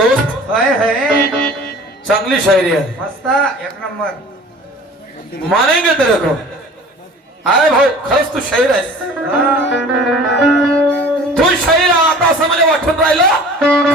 दोस्त होय होय चांगली शायरी है मस्त एक नंबर मानेंगे तेरे को अरे भाऊ खरंच तू शाहीर आहेस तू शाहीर आता असं मला वाटून राहिलं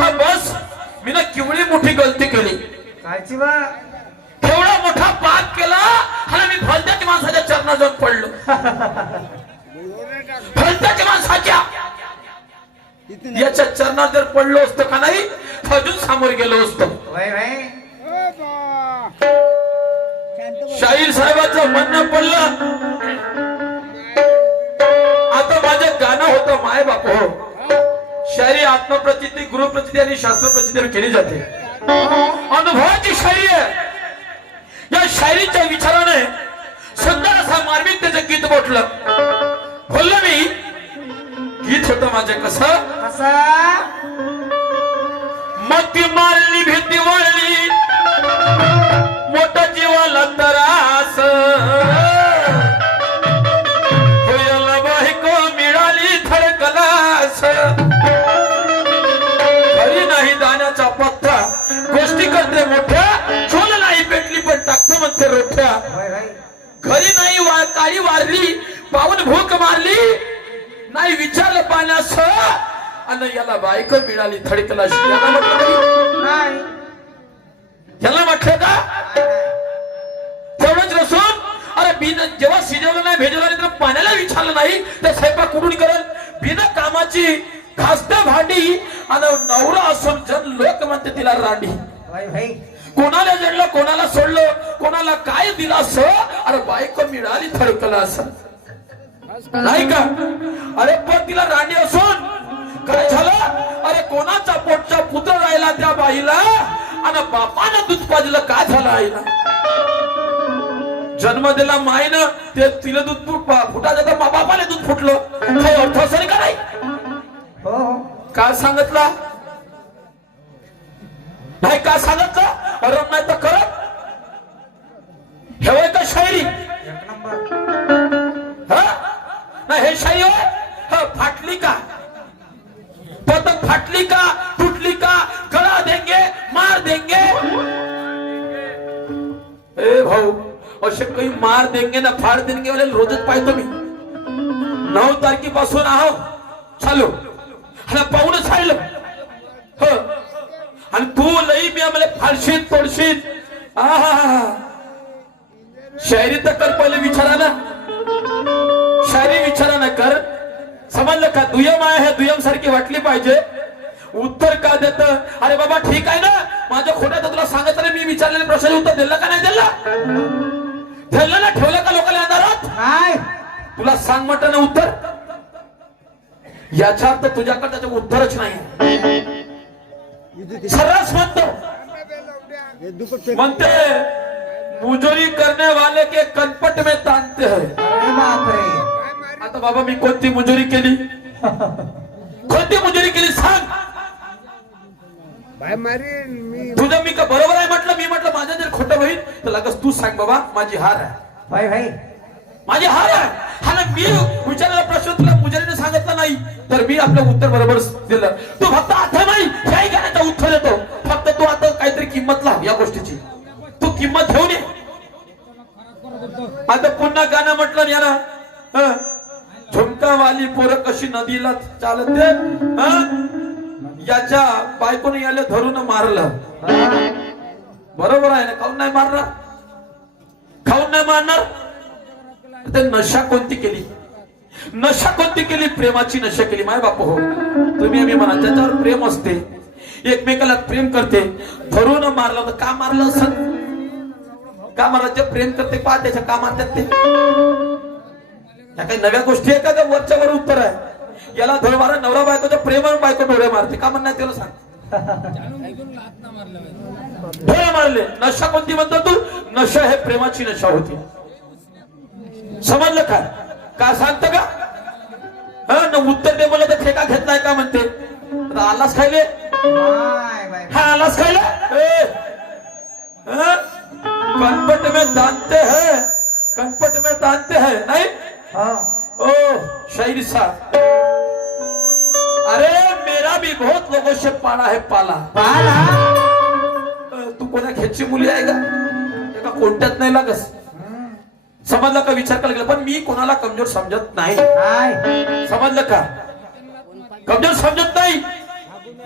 हा बस मी ना केवढी मोठी गलती केली कायची बा केवढा मोठा पाप केला आणि मी भलत्याच्या माणसाच्या चरणात जाऊन पडलो भलत्याच्या माणसाच्या याच्या चरणात जर पडलो असतो का नाही अजून समोर गेलो असतो होय होय शाहीर साहेबांचं म्हणणं पडलं आता माझं गाणं होतं माय बाप हो शायरी आत्मप्रचिती गृहप्रचिती आणि शास्त्रप्रचिती केली जाते अनुभवाची शायरी आहे या शायरीच्या विचाराने सुंदर असा मार्मिकतेचं गीत म्हटलं बोललो मी गीत होतं माझं कसं कसा मती मारली भीती वळली मोठा जीवाला त्रास होयला बायको मिळाली थडकलास घरी नाही दाण्याचा पत्ता गोष्टी करते मोठ्या चोल नाही पेटली पण टाकतो म्हणते रोठ्या होय होय घरी नाही काळी वारली पाहून भूक मारली नाही विचारलं पाण्यास आणि याला बायको मिळाली थडकलास याला म्हटलं नाही याला म्हटलं का तेवढंच नसून अरे बिन जेव्हा शिजवलं नाही भेजवलं नाही तर पाण्याला विचारलं नाही तर स्वयंपाक कुठून करल बिन कामाची खासत भांडी आणि नवरा असून जन लोक म्हणते तिला रांडी होय होय कोणाला जडलं कोणाला सोडलं कोणाला काय दिलं असं अरे बायको मिळाली थडकला असं नाही का अरे पण तिला रांडी असून काय झालं अरे कोणाचा पोटचा पुत्र राहिला त्या बाईला आणि बापानं दूध पाजलं काय झालं आईला जन्म दिला मायनं ते तिला दूध फुटा जातं बापाने दूध फुटलं काही अर्थ असं का नाही हो हो काय सांगितलं नाही का सांगितलं अरे नाही तर करत हे का शायरी एक नंबर हा नाही हे शायरी होय हा फाटली का पतंग फाटली का टूटली का गला देंगे मार देंगे ए भाऊ असे काही मार देंगे ना फाड़ देंगे वाले रोजच पाहतो मी 9 तारखेपासून आहो चालू आणि पाहूनच राहिलं हो आणि तू लई मी आम्हाला फाडशीत तोडशीत शायरी तर कर पहिले विचारा ना शायरी विचारा ना कर समजलं का दुय्यम आहे दुय्यम सारखी वाटली पाहिजे उत्तर का देत अरे बाबा ठीक आहे ना माझ्या खोट्यात तुला सांगत नाही मी विचारलेल्या प्रश्नाचे उत्तर दिलं का नाही दिलं ना ठेवलं का लोकांना अंधारात नाही तुला सांग म्हटलं ना उत्तर याच्या अर्थ तुझ्याकडे त्याचं उत्तरच नाही सर्रास म्हणतो म्हणते मुजोरी करने वाले के कनपट में तानते हैं अरे बाप रे आता बाबा मी कोणती मुजोरी केली कोणती मुजोरी केली सांग तुझं मी का बरोबर आहे म्हटलं मी म्हटलं माझं जर खोटं होईल तर लगेच तू सांग बाबा माझी हार आहे होय होय माझी हार आहे हा ना मी विचारलेला प्रश्न तुला मुजरीने सांगितलं नाही तर मी आपलं उत्तर बरोबर दिलं तू फक्त आता नाही ह्याही गाण्याचं उत्तर देतो फक्त तू आता काहीतरी किंमत लाव या गोष्टीची तू किंमत घेऊन ये आता पुन्हा गाणं म्हटलं याला झुमका वाली पोरं कशी नदीला चालते याच्या बायकोने याला धरून मारलं बरोबर आहे ना काऊन नाही मारणार खाऊन नाही मारणार ते नशा कोणती केली नशा कोणती केली प्रेमाची नशा केली माय बाप हो तुम्ही आम्ही म्हणा ज्याच्यावर प्रेम असते एकमेकाला प्रेम करते धरून मारलं तर का मारलं असं का मारलं जे प्रेम करते पा त्याच्या का मारतात ते या काही नव्या गोष्टी आहे का त्या वरच्या वर उत्तर आहे याला धोळ मारा नवरा बायकोच्या प्रेमावर बायको डोळे मारते का म्हणणार त्याला सांग डोळे मारले नशा कोणती म्हणतो तू नशा हे प्रेमाची नशा होती समजलं का सांगतं का उत्तर दे मला तर ठेका घेतलाय का म्हणते आलास खायले हा आलास खायला कनपट में दानते हैं नहीं ओ शायरी साहब अरे मेरा भी बहुत लोगों से पाला है पाला. पाला. तू कोणा खेची मुली आहे का एका कोणत्यात नाही लागस समजलं का विचार करायला लागला पण मी कोणाला कमजोर समजत नाही काय समजलं का कमजोर समजत नाही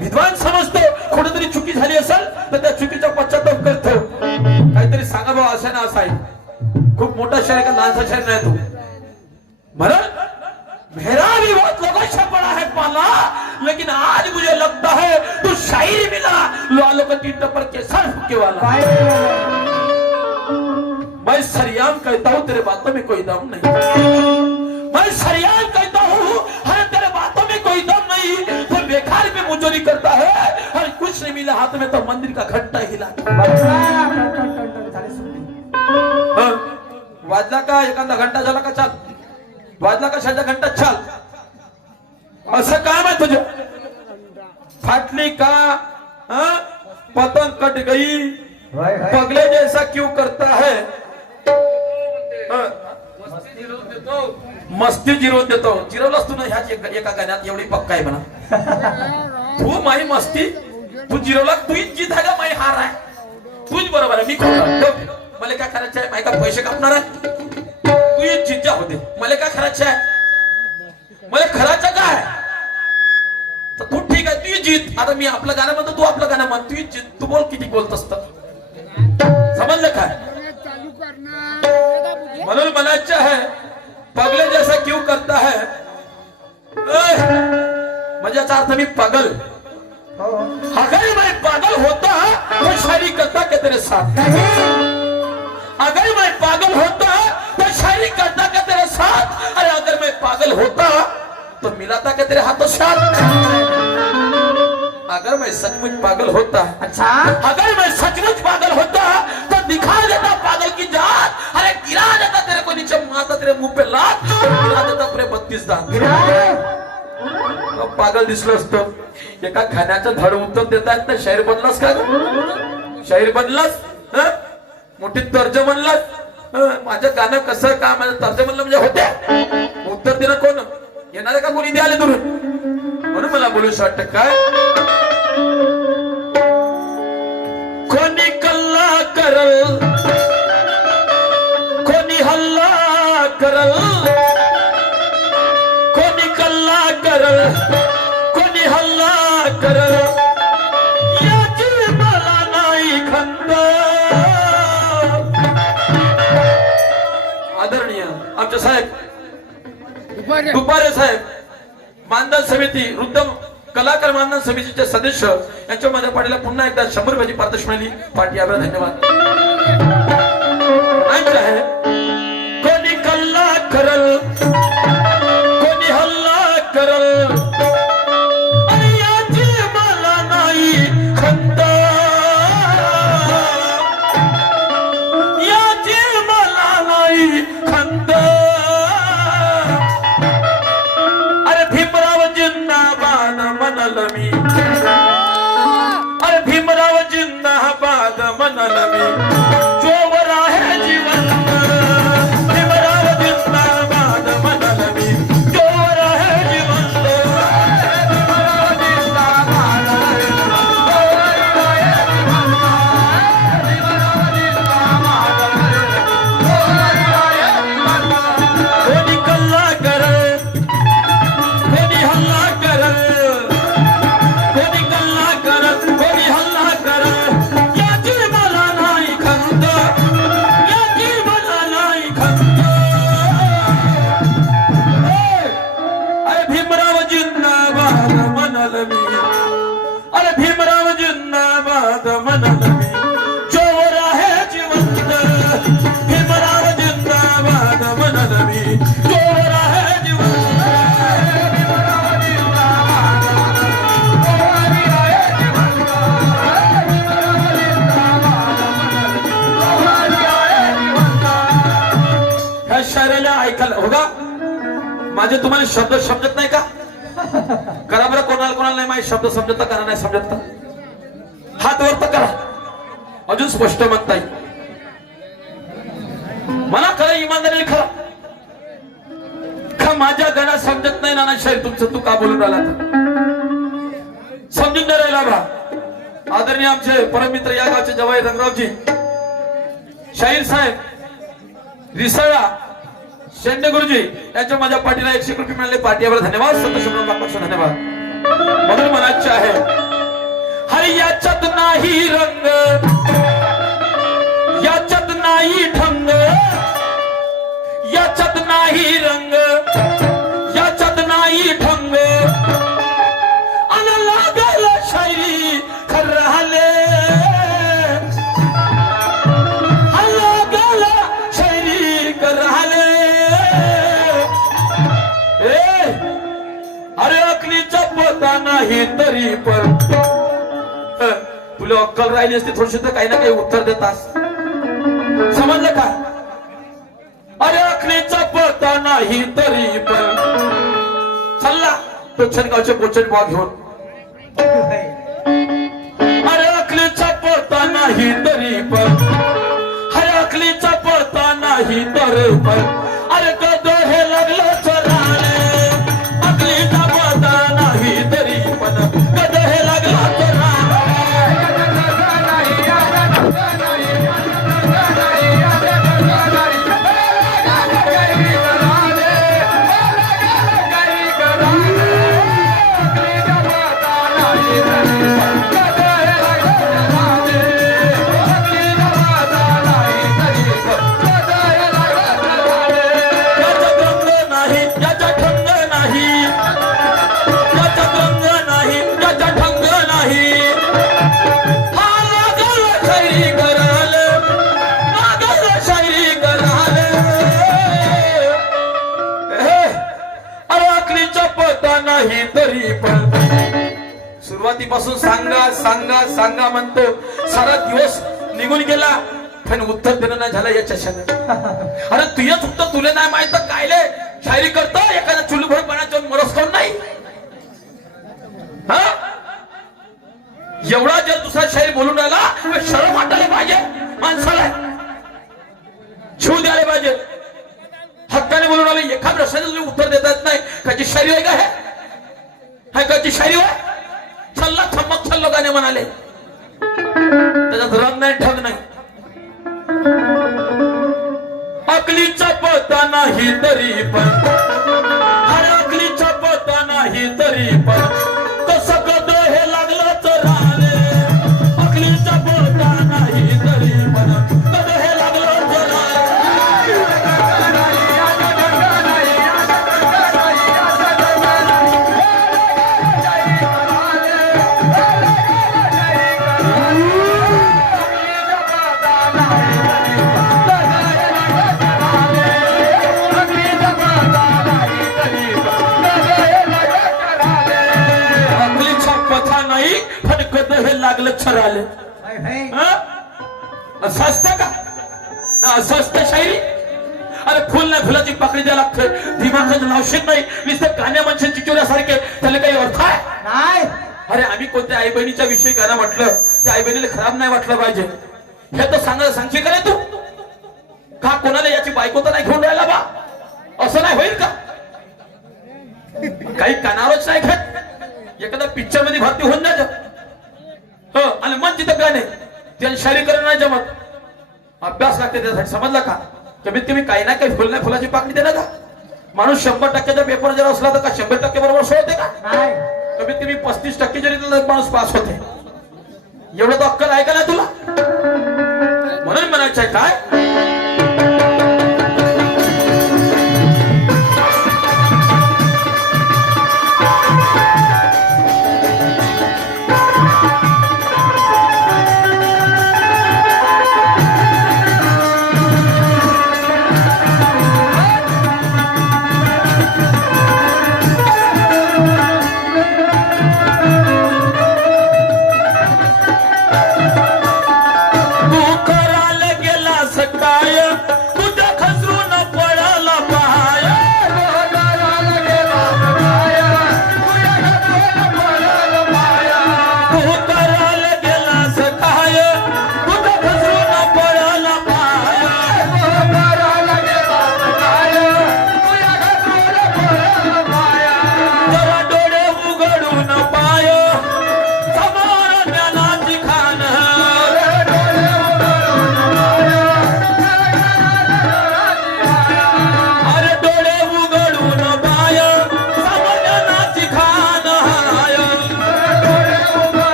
विद्वान समजतो कुठेतरी चुकी झाली असेल तर त्या चुकीचा पश्चाताप करतो काहीतरी सांगा बाबा असं ना असं आहे खूप मोठा शहर का लहानसा शहर नाही तू म्हणून मेरा भी बहुत लोगों से पड़ा है पाला लेकिन आज मुझे लगता है तू शायर मिला लालों का तीन टप्पर के सर फुके वाला काय मैं सरियाम कहता हूँ तेरे बातों में कोई दम नहीं मैं सरियाम कहता हूँ हर तेरे बातों में कोई दम नहीं तो बेकार में मुजोरी करता है और कुछ नहीं मिला हाथ में तो मंदिर का घंटा हिला हाँ, वाजला का एखादा घंटा झाला का चाल वाजला का शाळेचा घंटा चाल असं काम आहे तुझं फाटली का हाँ? पतंग कट गई होय होय पगले जैसा क्यों करता है हाँ, मस्ती जिरवून देतो जिरवलास तू ना ह्याच एका गाण्यात एवढी पक्का आहे म्हणा तू माही मस्ती तू जिरवला तूच जीत आहे का माही हार आहे तूच बरोबर आहे मी खोटं मला काय करायचं आहे माही का पैसे कापणार आहे तू ये जिज्जा होते मला काय करायचं आहे मला खराचं काय तर तू ठीक आहे तू जीत आता मी आपलं गाणं म्हणतो तू आपलं गाणं म्हण तू जीत तू बोल किती बोलत असत समजलं काय म्हणून म्हणायचं आहे पगले जैसा क्यों करता है म्हणजे याचा अर्थ मी पागल अगर मैं पागल होता तो शायरी करता क्या तेरे साथ अगर मैं पागल होता तो शायरी करता क्या तेरे साथ अरे अगर मैं पागल होता तो मिलाता क्या तेरे हाथों साथ अगर मैं सचमुच पागल होता अच्छा अगर मैं सचमुच पागल होता तो दिखा देता पागल की जात अरे गिरा देता तेरे को नीचे मारता तेरे मुंह पे लात गिरा देता पूरे 32 दांत पागल दिसलं असतं एका खाण्याचं धड उत्तर देतात ना शाहीर बनलास का शाहीर बनलास मोठी तर्ज म्हणलास माझं गाणं कसं का माझं तर्ज म्हणलं म्हणजे होते उत्तर देणं कोण येणारे का कोणी द्याले दुरून म्हणून मला बोलूस वाटतं काय कोणी कल्ला करल कोणी हल्ला करल कोणी कल्ला करल कोणी हल्ला करल याची मला नाही खंत आदरणीय आमचे साहेब दुपारे साहेब मानधन समिती वृद्ध कलाकार मानधन समितीचे सदस्य यांच्यामध्ये पडलेला पुन्हा एकदा 100 रुपयाची पारितोषिक मिळाली पार्टी आभार धन्यवाद आहे कोणी कल्ला करल कोणी हल्ला करल आणि याची मला नाही खंत याची मला नाही खंत अरे भीमराव जिंदाबाद म्हणल मी अरे भीमराव जिंदाबाद म्हणल मी जोवर आहे जिवंत भीमराव जिंदाबाद म्हणल मी जोवर आहे जिवंत भीमराव जिंदाबाद कोणी कल्ला करल कोणी हल्ला करल कोणी कल्ला करल कोणी हल्ला करल याची मला नाही खंत याची मला नाही खंत अरे भीमराव जिंदाबाद म्हणल मी अरे भीमराव जिंदाबाद म्हणल मी जोवर आहे जिवंत भीमराव जिंदाबाद म्हणल मी जोवर आहे जिवंत भीमराव जिंदाबाद जोवर आहे जिवंत भीमराव जिंदाबाद जोवर आहे जिवंत ह्या शायरीला ऐकायला हो का माझे तुम्हाला शब्द समजत नाही का करा बरं कोणाला कोणाला नाही माझे शब्द समजत करा नाही समजत हात वर तर करा अजून स्पष्ट म्हणता येईल मला खरं इमानदारी खरं का माझ्या गाण्यात समजत नाही नाना शाहीर तुमचं तू का बोलून राहिला राहिला बा आदरणीय आमचे परममित्र या गावचे जवाई रंगरावजी शाहीर साहेब रिसळा शेंडे गुरुजी यांच्या माझ्या पाठीला 100 रुपये मिळाले पाठीवर धन्यवाद संतोष धन्यवाद म्हणून म्हणायचे आहे हरी याच्यात नाही रंग याच्यात नाही ढंग याच्यात नाही रंग याच्यात नाही ढंग अन लागल शायरी खराले लागल शायरी कराले अरे अकलीचा पता नाही तरी पण तुला अक्कल राहिली असते थोडीशी तर काही ना काही उत्तर देतास समजलं का अरे अकलीचा पता नाही तरी पण चालला टोचनगावचे पोचन बॉ घेऊन अरे अकलीचा पता नाही तरी पण अरे अकलीचा पता नाही तरी पण अरे कद हे लागलं चराले अकलीचा पता नाही तरी पण कद हे लागलं चराले नाही तरी पण सुरुवातीपासून सांगा सांगा सांगा म्हणतो सारा दिवस निघून गेला पण उत्तर देणं नाही झालं याच्या अरे तुझ्याच उत्तर तुला नाही माहित कायले शायरी करतो एखादा चुलभर पाण्याच्या मरस कोण नाही हा एवढा जर दुसरा शायरी बोलून राहिला शरम वाटायला पाहिजे माणसाला शिव द्यायला पाहिजे हक्काने बोलून आले एका प्रश्नाचं तुम्ही उत्तर देता येत नाही काची शायरी आहे का हे काची शायरी आहे छल्ला थम्मक छल्लो गाणे म्हणाले त्याच्यात रंग नाही ठग नाही अकलीचा पता नाही तरी पण अरे अकलीचा पता नाही तरी पण कसं कद हे लागलं तर आले अकलीचा पता नाही तरी पण कद हे लागलं तर लागलं छराले असं असतं का असं असतं शायरी अरे फुल नाही फुलाची पाकळी द्यायला लागतं दिमागाचं नावशेत नाही नुसतं गाण्या माणसांची चोऱ्यासारखे त्याला काही अर्थ आहे नाही अरे आम्ही कोणत्या आई बहिणीच्या विषयी गाणं म्हटलं त्या आई बहिणीला खराब नाही वाटलं पाहिजे हे तर सांगशील का रे तू का कोणाला याची बायको तर नाही घेऊन राहिला बा असं नाही होईल का काही कानावरच नाही घेत एखादा पिक्चर मध्ये भरती होऊन जायचं आणि मन तिथं गाणे त्याला शायरी करणं नाही जमत अभ्यास लागते त्यासाठी समजला का कमीत कमी काही ना काही फुल नाही फुलाची पाकळी देणार का माणूस 100% पेपर जर असला तर का 100% बरोबर सोडते का कमीत कमी 35% जरी माणूस पास होते एवढं तर अक्कल आहे का ना तुला म्हणून म्हणायचं आहे काय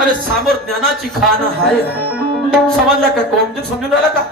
अरे समोर ज्ञानाची खाण आहे. समजला का कोमजी? समजून आला का?